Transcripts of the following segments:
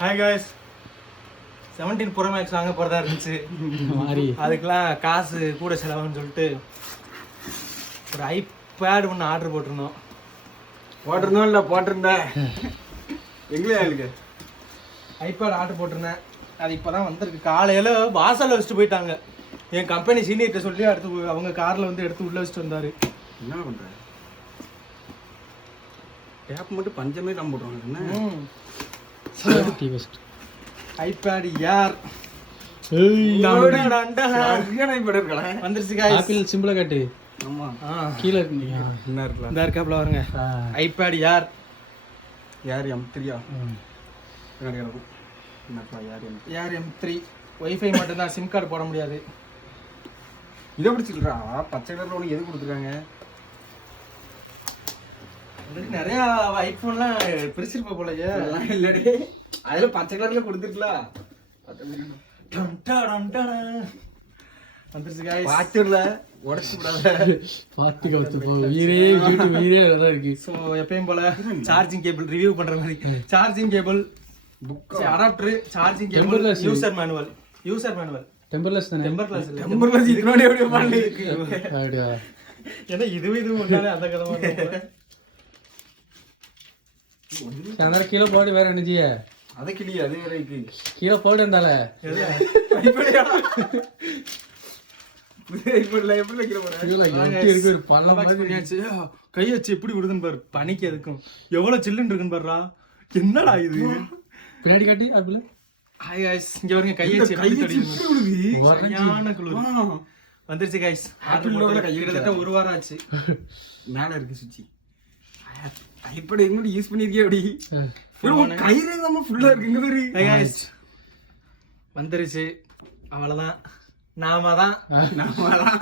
Hi guys, 17 Pro Max வாங்க போறதா இருந்துச்சு. அதுக்கெல்லாம் காசு கூட செலவுன்னு சொல்லிட்டு ஒரு ஐபேட் ஒன்று ஆர்டர் போட்டிருந்தோம். போட்டிருந்தேன் எங்களே ஐபேட் ஆர்டர் போட்டிருந்தேன். அது இப்போதான் வந்திருக்கு. காலையில் வாசலில் வச்சுட்டு போயிட்டாங்க. என் கம்பெனி சீனியர்கிட்ட சொல்லி அடுத்து அவங்க காரில் வந்து எடுத்து உள்ளே வச்சுட்டு வந்தார். என்ன பண்ணுறேன்? டேப் மட்டும் பஞ்சமே தான் போட்டுருவாங்க. ஐபேட் ஏர் வந்துருச்சு guys. ஆப்பிள் சிம்பிளா காட்டு. ஆமா கீழ இருக்கு. என்ன இருக்குல? இந்த இருக்காப்ல பாருங்க. ஐபேட் ஏர் யார் M3 பின்னாடி இருக்கும். என்னப்பா ஏர் M3 வைஃபை மட்டும் தான், சிம் கார்டு போட முடியாது. இதை பிடிச்சிருக்கா? பச்சை கலர்ல ஒன்று எது கொடுத்துருக்காங்க? நிறைய ஐபோன்லாம் பிரிச்சிருப்ப போலயே. இல்லடி, அதுல பச்சை கலர்ல கொடுத்துருக்கலாம். வந்துருச்சு guys. பாத்துடல உடச்சு விடாத. பாத்து கவுத்து போ. உயிரே யூடியூப் உயிரே நல்லா இருக்கு. சோ எப்பயும் போல சார்ஜிங் கேபிள் ரிவ்யூ பண்ற மாதிரி charging cable book adapter, charging cable, user manual. Tamperless தானே? டெம்பர்லெஸ் இல்ல. டெம்பர்லெஸ் இதுனோட எப்படி பண்ணி அப்படியே ஏன்னா இதுவும் ஒண்ணாலே அந்த கதை மாதிரி. சாயந்தர கீழ போடு. வேற என்ன செய்ய? அத கிளியா அது வேற இருக்கு. கீழ போடு இருந்தால இப்படியா இப்படில எப்படி வைக்கிற போற? கீழ எட்டி இருக்கு ஒரு பள்ளம் மாதிரி. பண்ணியாச்சு. கை வச்சு எப்படி விடுதுன்னு பாரு. பனிக்கு எதுக்கும் எவ்வளவு சில்லுன்னு இருக்குன்னு பாருடா. என்னடா இது? பின்னாடி காட்டி ஆப்பிள். ஹாய் गाइस, இங்க பாருங்க. கை வச்சு எப்படி தடிக்குது. சரியான குளிர். வந்துருச்சு गाइस. ஆப்பிளோட கை கிட்டத்தட்ட ஒரு வாரம் ஆச்சு. மேல இருக்கு சுச்சி. ஐபேட் எங்க யூஸ் பண்ணிருக்கே அப்படி? கையில தான் ஃபுல்லா இருக்கு. இங்க பாரு. ஹாய் गाइस, வந்துருச்சு. அவ்வளவுதான். நாம தான்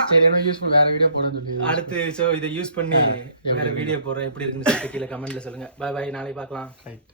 சரி, என்ன யூஸ்ஃபுல் வேற வீடியோ போட சொல்லி அடுத்து. சோ இதை யூஸ் பண்ணி வேற வீடியோ போடுறேன். எப்படி இருக்குன்னு சொல்லிட்டு கீழே கமெண்ட்ல சொல்லுங்க. பை பை, நாளைக்கு பார்க்கலாம். ரைட்.